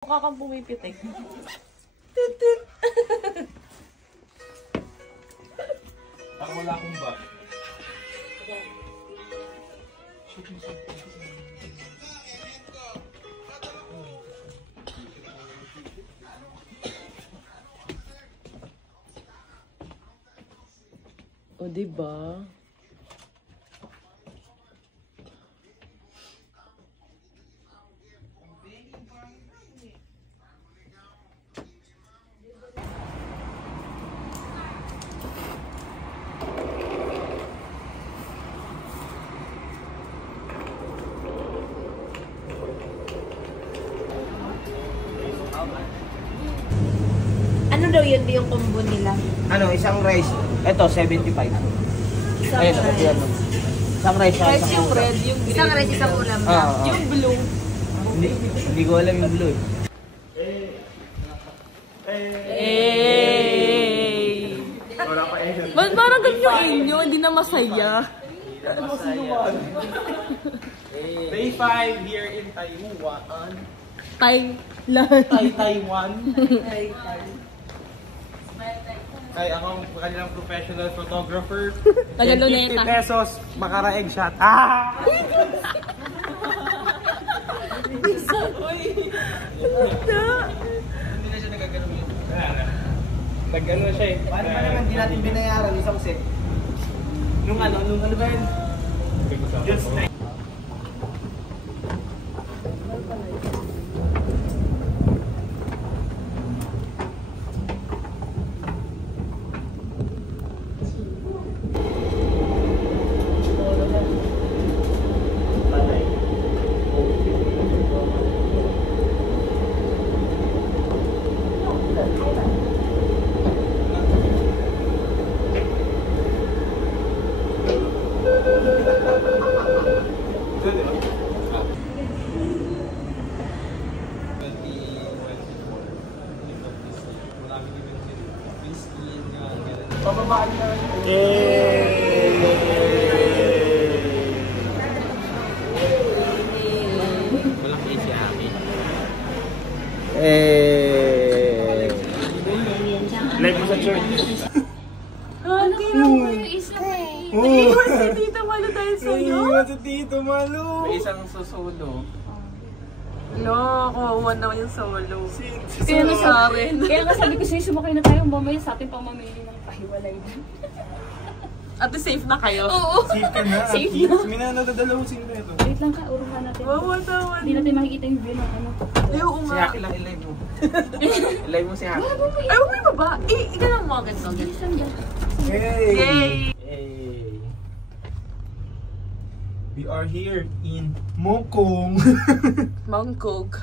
Mukha kang pumipitik. Parang wala akong bag. O, diba? Ano daw yun yung combo nila? Ano, isang rice. Ito, 75. Ayun, yan. Isang rice, Rice isang yung ulam. red, yung green. Isang rice, isang ulam lang. Yung blue. Hindi ko alam yung blue. Ba't parang ganyan yung inyo? Hindi na masaya. Day 5 here in Taiwan. Thailand. Taiwan. Kaya ako kanilang professional photographer. Taga-Luneta. 50 pesos, makaraeg shot. Ah! Hindi na siya nagagano'n yun. Nag-ano siya eh. Paano pa naman di natin binayaran isang set? Nung ano ba yun? Just pababaan na. Walang easy happy. Live mo sa church. Ano yung isa may... Naiiwan si Tita Malo dahil sa'yo? Iwan si Tito Malo. May isang susulo. No, kawawa naman yung solo. Kaya nga sa akin. Kaya nga sabi ko sa'yo, sumakay na tayo. Mamaya sa atin pang mamili ng pahiwalay din. Ate, safe na kayo? Oo. Safe ka na. Safe na. May nanadadalawang sinreto. Wait lang ka, uruhan natin. Wawa naman. Hindi natin makikita yung view ng ano. Ay, oo Si nga. Haki lang i-live mo. I-live mo si Haki. Ay, huwag may baba. Ika lang mo agad to. Bilisan dyan. Yay! Hey. We are here in Mokong. Mangkok.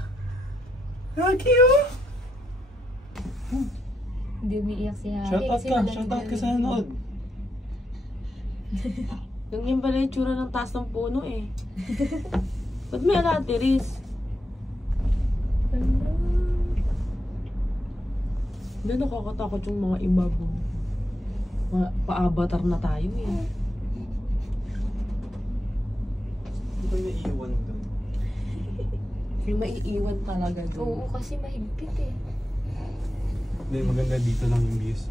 How cute! Hindi umiiyak si Hari. Shoutout ka sa nanood. Ganyan pala yung tsura ng taas ng puno eh. Ba't may alateris? Hindi, nakakatakot yung mga iba po. Pa-avatar na tayo eh. Hindi ba naiiwan doon? Yung maiiwan talaga doon. Oo, kasi mahigpit eh. Hindi, maganda dito lang yung views.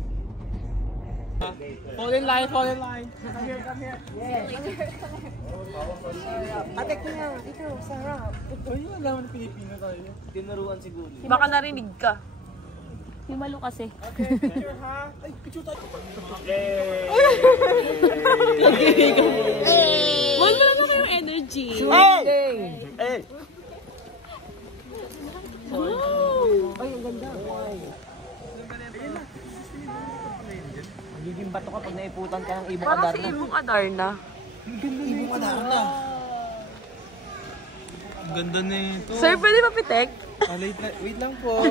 Fall in line, fall in line. Come here, come here. Ate ko nga, ikaw, sarap. Ay, alam mo na Pilipino tayo. Tinuruan siguro. Baka narinig ka. Yung malo kasi. Okay, picture ha? Ay, picture tayo. Wala na kayong energy. Hey! Hey! Ay, ang ganda. Magiging bato ka pag naiputan ka ng ibong Parang si Adarna. Ibong Adarna. Ibong Adarna. Ang ganda na ito. Sir, pwede mapitek? Wait lang po.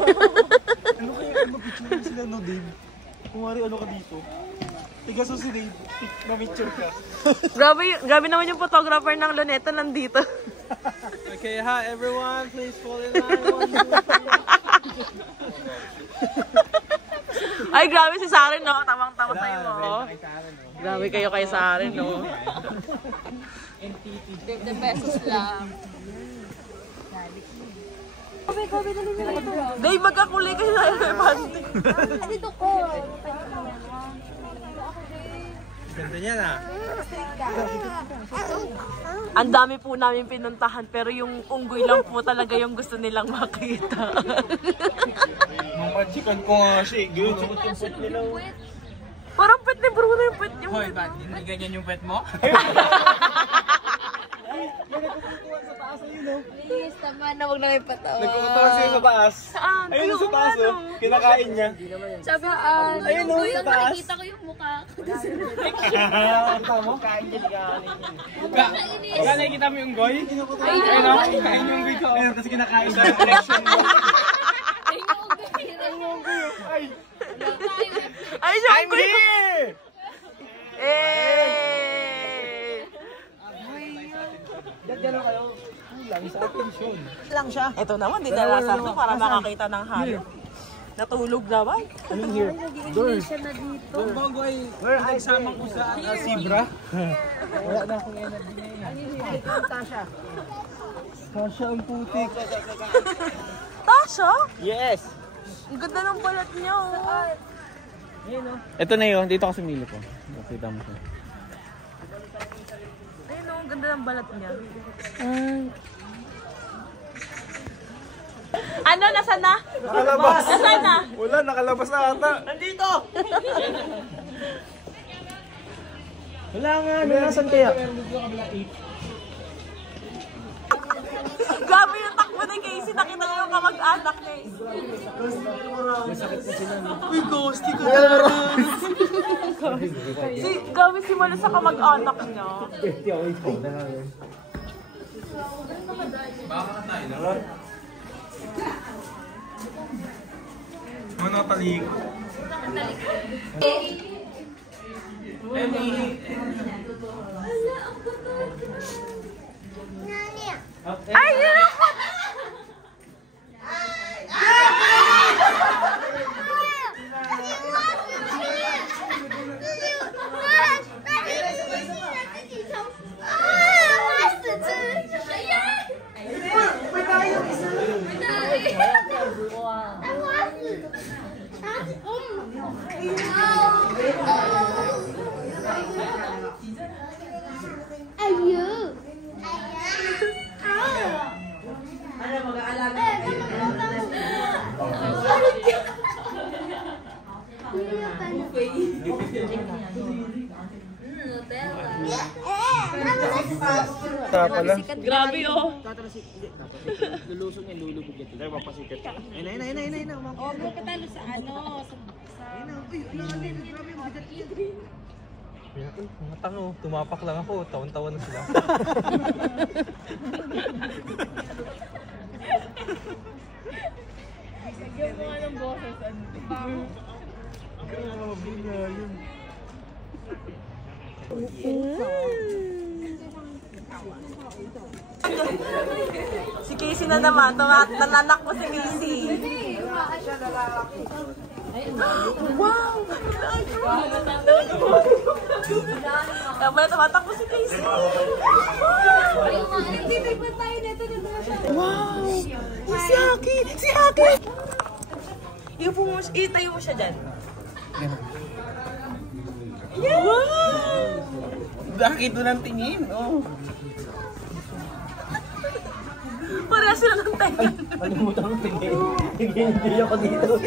Ano kaya mag-picture mo sila no, Dave? Kung wari ano ka dito. Tigaso si Dave, ma-picture ka. Grabe naman yung photographer ng Luneta nandito. Okay, hi everyone, please fall in line. Ay, grabe si Saren, no? Tamang-tama sa'yo, no? Grabe kayo kay Saren, no? 50 pesos lang. Kobe, dali nyo ito. Dave, magkakulay kayo na yung pante. Dito ko. Ganda niya na. Ang dami po namin pinuntahan, pero yung unggoy lang po talaga yung gusto nilang makita. Mampachikan ko nga siya. Gano'n yung pet nila. Parang pet ni Bruno yung pet yung Hoy, ba't hindi ganyan yung pet mo? Please, tama na, huwag na kayo patawa. Nagkukutawan siya sa taas. Saan? Ayun sa taas oh. Kinakain niya. Sabaan. Ayun oh, sa taas. Nakikita ko yung mukha. Kita mo? Kain niya, kain niya. Kaya nakikita mo yung goy? Ayun o, kain yung goy ko. Ayun, kasi kinakain niya. Reflection mo. Ay, siya I'm here! Gano'n kayo? Lang sa atensyon. Lang siya. Ito naman, dinalasan to para makakita ng hayop. Natulog naman. Anong here? Door. Siya na dito. Bago ay nagsamang ko sa Sibra. Wala na akong energy ngayon. Tasha. Tasha ang putik. Tasha? Yes! Ang ganda ng balat niya. Oh. Ito na yun. Dito kasi milo ko. Nakita mo siya. Ayun oh, ang ganda ng balat niya. Ano? Nasaan na? Nakalabas! Nasaan na? Wala, nakalabas na ata. Nandito! Wala nga, nasan kaya? Grabe yung takbo ni Casey. Nakita niyo yung kamag-anak niya. Uy, ghosty ka na. Grabe si Malo sa kamag-anak niya. Ano taliko? Ay, yun ako! Grabe oh. Lulusong yung lulubog ito. Dahil mapasikat. Ayun. Oh, magkatalo sa ano? Mga tango, tumapak lang ako. Tawan-tawan na sila. Yung mga ng boses. Kaya mabila yun. Si Casey na naman. Nananak mo si Casey. Wow! Tama na tumatakbo si Casey. Hindi, may patay na ito. Wow! Si Haki! Si Haki! Itayo mo siya dyan. Wow! Bakit doon ang tingin? Oh. Pareha sila ng tingin. Kalimutan mo tingin. Hindi ako dito.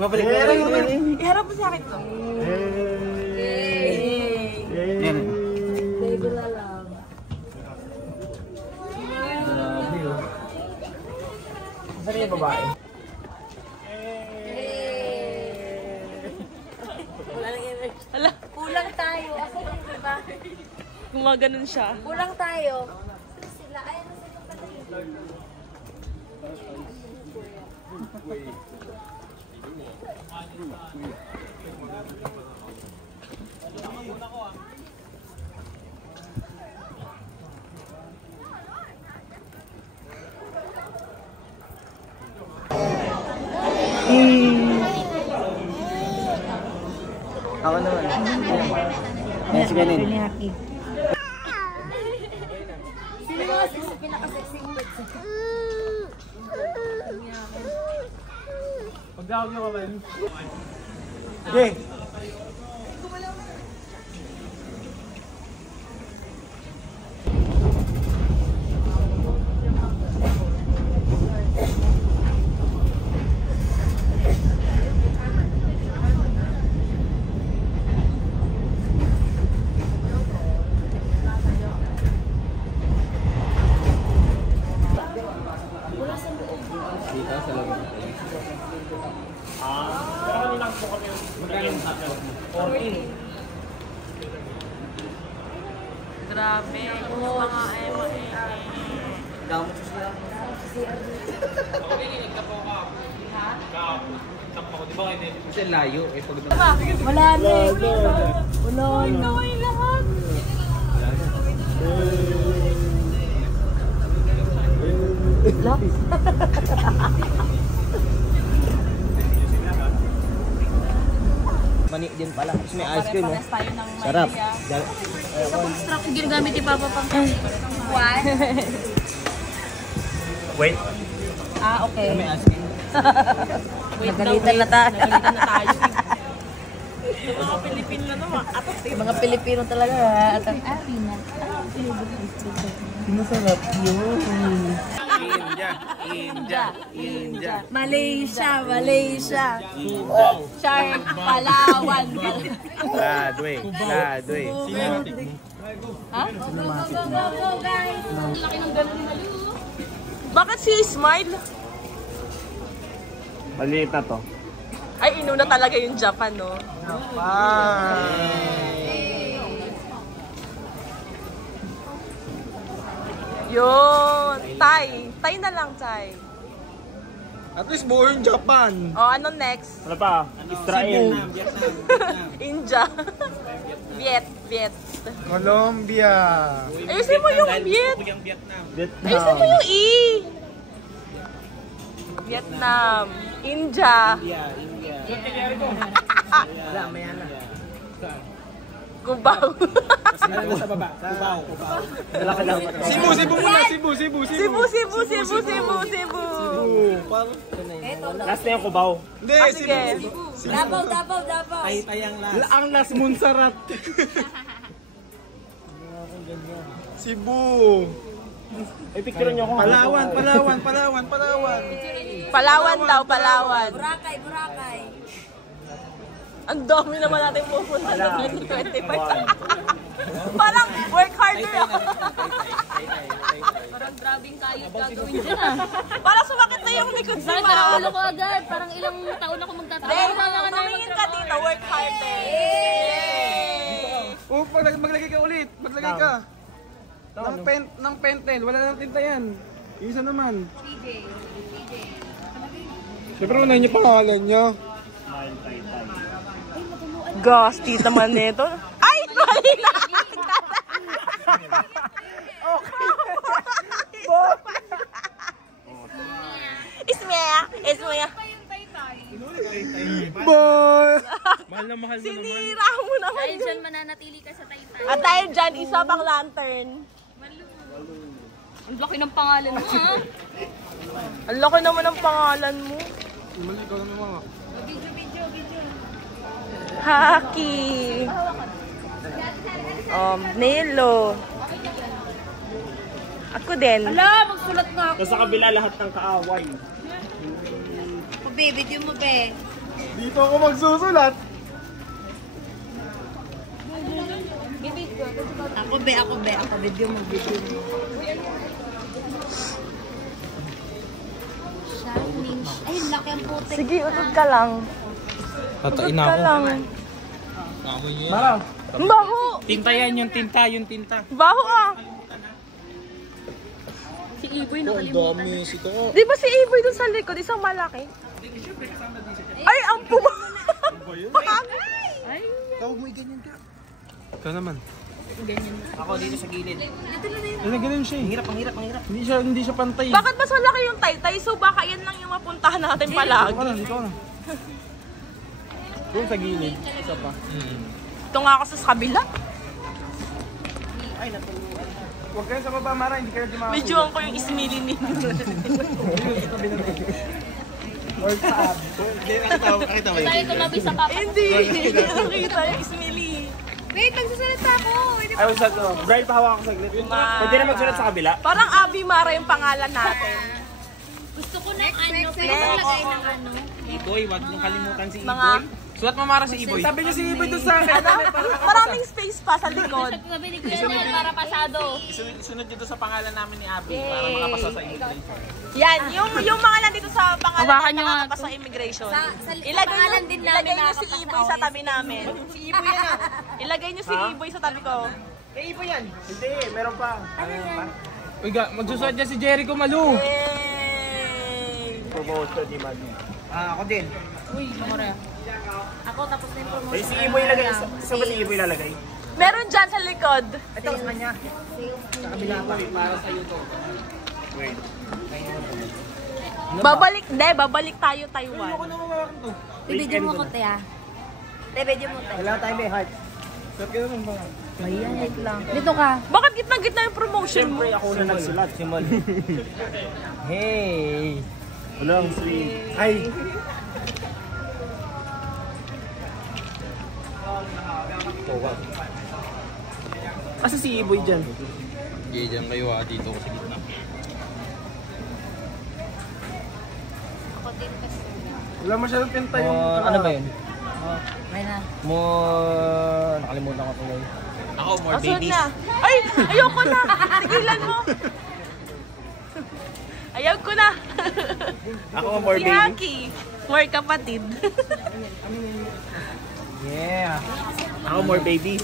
Mabalik. Iharap mo si Haki to. Yan. Baby na lang. Saan yung babae? Hala, Kulang tayo. Ako din, diba? gumaganon siya. Kulang tayo. Sila, ayun na sila pala. Ako naman. Yan si Ganin. Sino mga pinaka-sexy pets? Biyak nyo kamay. Okay. Grabe, yung mga Gamot siya. Kasi layo eh pag Wala na eh. Wala na. Kaway lahat. Mani din pala. Kasi may ice cream oh. Pare-pares tayo ng Sarap. Maria. Sa pang-strack yung ginagamit ni Papa pang... What? Wait. Ah, okay. May ice cream. Wait Nagalitan na tayo. Nagalitan na tayo. Yung mga Pilipino na naman. Atot eh. Mga Pilipino talaga. Masarap yun. Malaysia, Malaysia. Char, Palawan. Ladwe. Ha? Go, guys. Laki ng ganun na yun. Bakit si Smile? Maliit na to. Ay, inuna talaga yung Japan, no? Yun. Tay na lang, Tay. At least buo yung Japan. O, ano next? Ano pa? Israel. India. Viet. Colombia. Ayusin mo yung Viet. Ayusin mo yung E. Vietnam. India. Wala, maya na. Cubao. Sa baba. Cubao. Cebu muna. Cebu. Last na yung Cubao. Hindi, Ah, sige. Davao. Ang last Montserrat. Cebu. Ay, picture nyo ako. Palawan. Palawan daw, Palawan. Boracay. Ang dami naman natin pupunta sa 2025. Parang work harder ako. Parang grabing kayod gagawin dyan ah. Parang sumakit na yung likod si Bakit Ma. ang ulo ko agad? Parang ilang taon ako magtatrabaho. Then, tumingin ka dito, work harder. Oh, maglagay ka ulit. Maglagay ka. Ng pentel. Wala nang tinta yan. Yung isa naman. Siyempre, unahin niyo pangalan niyo. Gasti naman nito. Ay, mali na! Ismaya. Boy! Mahal na mahal mo naman. Sinira mo naman. Dahil dyan mananatili ka sa Taytay. At dahil dyan, isa pang lantern. Ang laki ng pangalan mo ha. Ang laki naman ng pangalan mo. Mali, ikaw na mga. Haki. Nelo. Ako din. Magsulat na ako. Sa kabila lahat ng kaaway. Video mo, be. Dito ako magsusulat. Ako, be. Video mo. Shining. Ay, laki ang putik. Sige, utod ka lang. Tatain Utod ka lang. Mara. Ang baho. Tinta yan, yung tinta. Baho ah. Si Iboy nakalimutan. Di ba si Iboy dun sa likod, isang malaki? Ay, ang puma. Ay, Tawag mo ganyan ka. Ikaw naman. Ako dito sa gilid. Ganun siya. Ang hirap. Hindi siya pantay. Bakit mas malaki yung Taytay? So baka yan lang yung mapuntahan natin palagi. Dito ka na. Doon sa gilid. Isa pa. Ito nga ako sa kabila. Huwag kayo sa baba, Mara. Hindi kayo di makakita. Medyo ko yung ismili ninyo. O Or sa abi. Hindi, nakita mo Tayo tumabi sa papa. Hindi. Nakita yung Ismili. Wait, nagsasalita ako. Ay, wag sa to. Brian, pahawak ako saglit. Pwede na magsulat sa kabila? Parang Abi Mara yung pangalan natin. Gusto ko ng ano. Pwede mo lagay ng ano. Iboy, wag mong kalimutan si Mga Sulat mo Mara si Iboy. Sabi niya si Iboy doon sa akin. maraming space pa sa likod. Sabi ni Kuya Nel para pasado. Sunod dito sa pangalan namin ni Abby para makapasa sa immigration. Yan, yung mga nandito sa pangalan Hawakan na nyo nga nakakapa sa immigration. Sa Ilagay din nyo, namin ilagay nyo si nakakapasa Iboy sa tabi namin. Si Iboy yan ah. Ilagay nyo si Iboy sa tabi ko. Eh, Iboy yan. Hindi, meron pa. Uy, magsusulat niya si Jericho Malu. Yay! Promote ko, di man. Ako din. Uy, mura. Ako tapos na yung promotion. Eh, si Iboy lagay. Saan ba si Iboy lalagay? Meron dyan sa likod. Ito, sa kanya. Sa kabila pa. Para sa iyo to. Wait. Babalik tayo Taiwan. Ibidyo mo ko, Tia. Ibidyo mo, Tia. Wala tayo may heart. Saan ka naman ba? Ayan, wait lang. Dito ka. Bakit gitna-gitna yung promotion mo? Siyempre, ako na nagsulat. Simol. Hey. Walang sweet. Ay! Asa si Iboy dyan? Hindi, dyan kayo dito ko sa gitna. Ako din kasi. Wala masyadong pinta yung... Ano ba yun? May na. Nakalimutan ko tuloy. Ako, more Asunod babies. na. Ay! Ayoko na! Tigilan mo! Ayaw ko na! Ako more Si baby. Haki! More kapatid. Yeah. Ako more baby.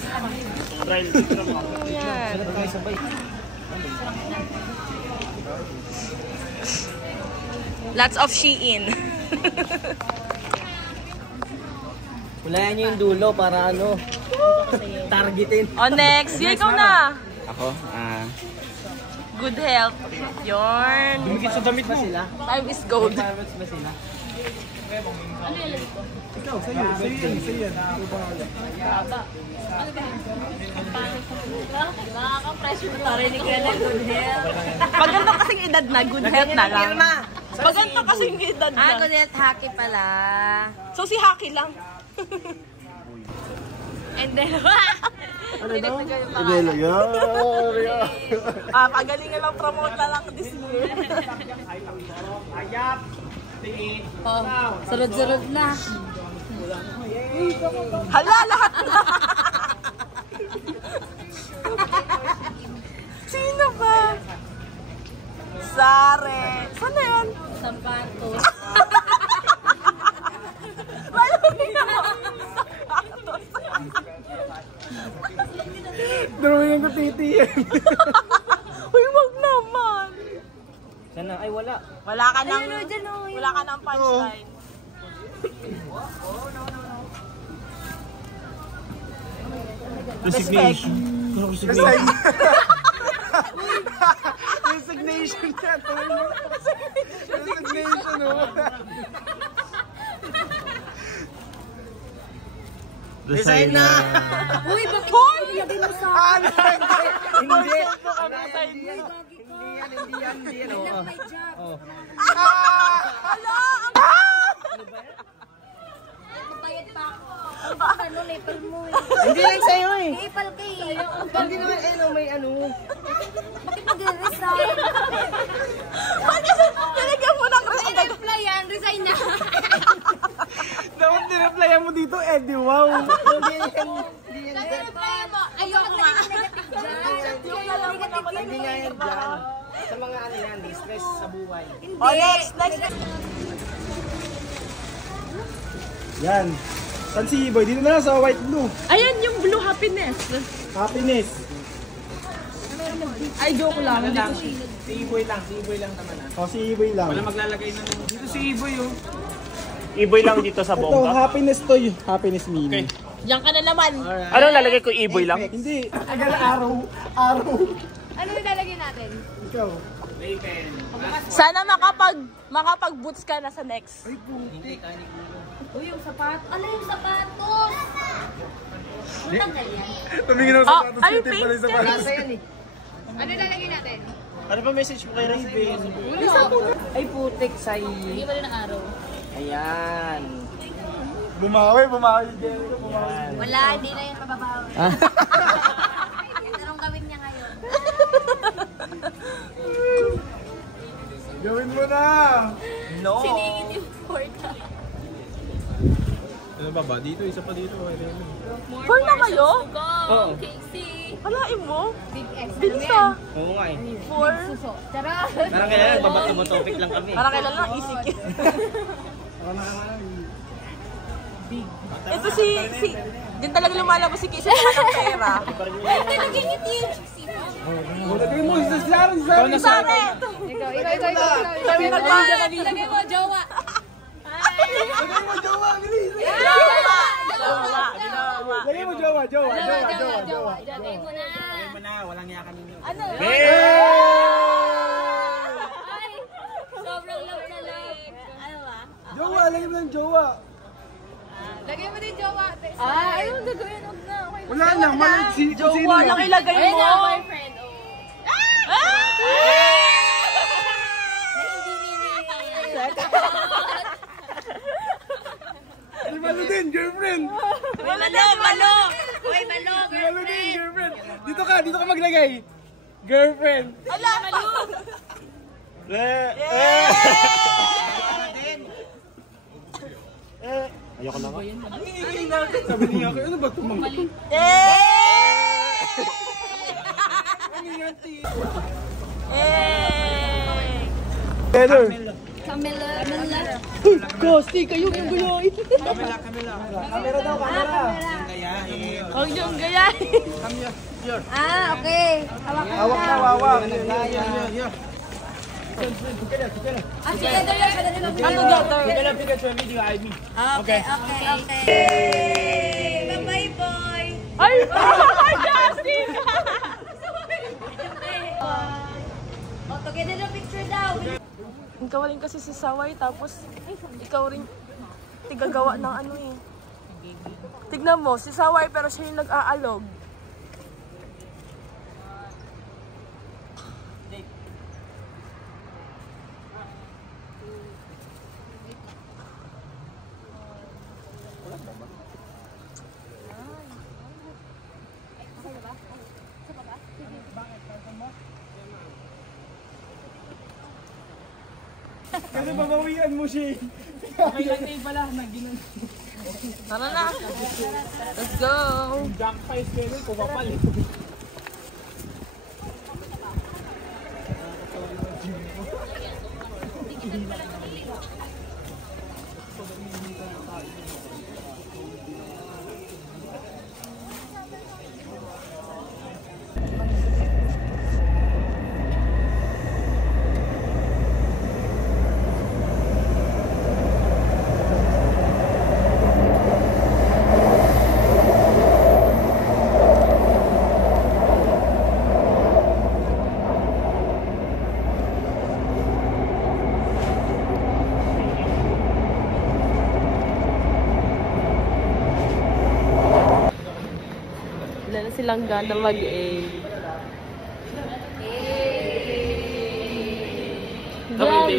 Trial dito naman. Yan. Salat tayo sabay. Lots of Shein. Ulayan niyo yung dulo para ano, targetin. O next, ikaw na. Ako, Good health. Yorn. Dumikit sa damit mo. Time is gold. Pirates ba sila? Ikaw, sa'yo. Sa'yo yan. Sa'yo yan. Nakaka-pressure pa rin ni Kuya na good health. Pag ganito kasing edad na, good health na lang. Pag ganito kasing edad Ah, na. good health hockey pala. So si Haki lang. And then, Ano daw? Hindi lang yan. Pagalingan lang promote na lang this year. oh, sunod-sunod na. Hala, lahat na. Sino ba? Sare. Saan na yan? Sampatos. Malamig ako. Drawing ko titi yan. Uy, wag naman. Sana, ay wala. Wala ka nang, Ayun, dyan, oh, yun. wala ka nang punchline. Resignation. Resignation. Resignation yan. Resignation, oh. Resign na. Uy, bakit nilagay mo sa akin? Hindi. Hindi yan. Hindi yan. Lang may job. Hala, Kapayat pa ako. Ano, lepal mo eh. Hindi lang sa'yo eh. Lepal ka eh. Hindi naman may ano. Bakit nag-resign? Ba't kasi nilagyan mo ng resign? Reply yan, resign na. Dapat nireplyan mo dito, Eddie. Wow. Hindi yan. Reply mo. Ayoko nga. Hindi nga yan dyan. Sa mga ano yan, stress sa buhay. O, next. Yan. Saan si Iboy? Dito na lang sa white blue. Ayan yung blue happiness. Happiness. Ay, joke lang. Dito Si Iboy lang naman ah. O, si Iboy lang. Maglalagay ng... Dito si Iboy oh. Iboy lang dito sa Ito, bongga. happiness to yun. Happiness meaning. Diyan ka na naman. Ano lalagay ko, Iboy lang? Hindi. Agad araw. Araw. Ano ilalagay natin? Ikaw. Sana makapag-boots ka na sa next. Uy, yung sapatos. Ano yung sapatos? Matanggal yan. Tumingin ako Oh, sa ay, sapatos. pink. Nasa yan eh. Ano ilalagay natin? Ano ba message mo kay Raven? Ay putik sa Hindi ba rin ang araw? Ayan. Bumawi si Jericho. Bumawi. Wala, hindi na yan mababawi. Anong gawin niya ngayon? Gawin mo na! No! Siningit yung porta. Ano ba ba? Dito, isa pa dito. Four na kayo? Oo. Halain mo? Big X. Bilis ah. Oo nga eh. Four. Suso. Tara! Parang kailangan babato topic lang kami. Parang kailan lang isik. Ito si... Diyan talaga lumalabas si Casey sa ng pera. Nilagyan niyo THC. Lagay mo, si Saren! Sare! Ikaw. Sabi nagmahal. Lagay mo, jowa. Lagay mo, jowa! Bilis! Lagay mo, jowa! Lagay mo na. Walang yakan ninyo. Ano? Ay, sobrang love na love. Ano ba? Jowa! Lagay mo ng jowa! Lagay mo din jowa. Ayun, gagawin. Huwag na. Okay. Wala na, maliit si Jowa lang ilagay Ayun mo. na, boyfriend. Oh. Si Malo din, girlfriend! Wala na, malo. Uy, malo, Si Malo din, girlfriend! Dito ka maglagay! Girlfriend! Wala pa. Ayoko na nga. Sabi niya ako, ano ba ito mga ito? Taylor! Camila. Kosti, kayo yung guluhin. Camera daw, camera! Huwag niyong gayahin. Ah, okay. Hawak na, hawak! Ah, together yan. Ano together? Okay. Bye-bye, boy. Ay! Justin! Oh, together na picture daw. Ikaw rin kasi si Saway, tapos ikaw rin tigagawa ng ano eh. Tignan mo, si Saway pero siya yung nag-aalog. Kasi babawian mo siya. Tara na! Let's go! Junk size level, kumapal eh. Wala na silang gana mag-A. Grabe!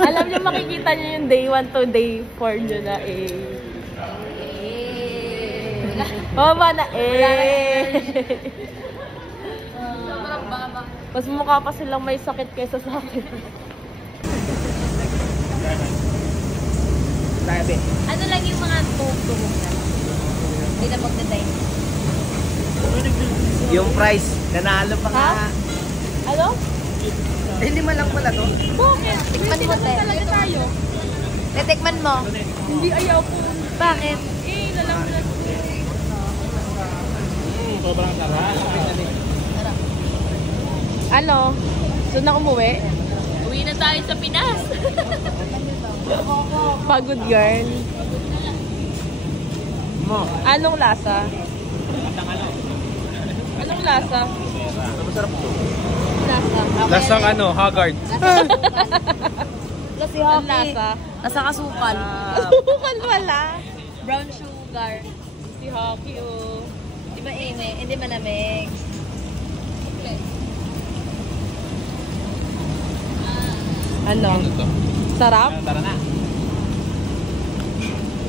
Alam niyo, makikita niyo yung day 1 to day 4 nyo na A. Mama na A! Mas mukha pa silang may sakit kaysa sa akin. Sabi. Ano lang yung mga tuhog-tuhog na? Hindi na magdaday. Yung price, nanalo pa nga. Ano? Hindi man lang pala to. Bakit? Tikman mo, te. Talaga tayo. Titikman mo. Hindi ayaw ko. Bakit? Nalang na. Sobrang sarap. Ano? Saan na umuwi? Uwi na tayo sa Pinas. Pagod girl. Mo. Anong lasa? Anong lasa? Masarap to. Lasa. Lasang ano, Haggard. Kasi Ang hockey. lasa? Nasa kasukal. Bukal wala. Brown sugar. Si Hockey oh. Di ba hindi malamig. Ano? Ano to? Masarap? Tara na.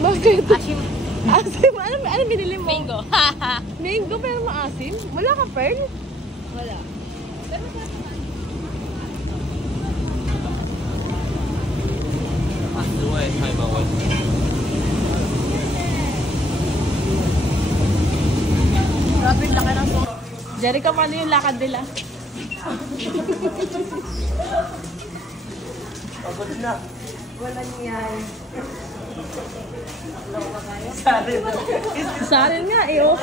Bakit? Asim? Ano binili mo? Mango. Mango pero maasim? Wala ka, Pearl? Wala. Grabe, laki ng so. Jerica, paano yung lakad nila? Pagod na. Wala niyan. Sabi na. Sa akin nga, eh, oh.